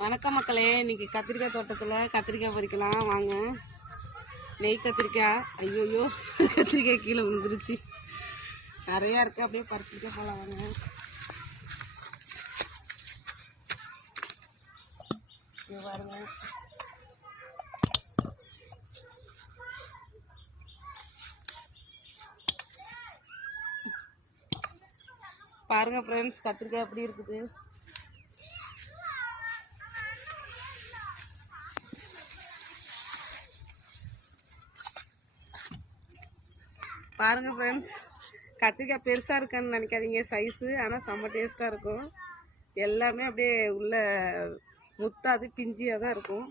வணக்கம் மக்களே, இன்னைக்கு கத்திரிக்காய் தோட்டத்தில் கத்திரிக்காய் பறிக்கலாம் வாங்க. நெய் கத்திரிக்காய், ஐயோயோ கத்திரிக்காய் கீழே விழுந்துருச்சு, நிறையா இருக்குது, அப்படியே பறிச்சுட்டே போகலாம் வாங்க. பாருங்க, பாருங்க ஃப்ரெண்ட்ஸ், கத்திரிக்காய் எப்படி இருக்குது. பாருங்க ஃப்ரெண்ட்ஸ், கத்திரிக்காய் பெருசாக இருக்கான்னு நினைக்காதீங்க சைஸு, ஆனால் செம்ம டேஸ்ட்டாக இருக்கும். எல்லாமே அப்படியே உள்ள முத்தாது பிஞ்சியாக தான் இருக்கும்.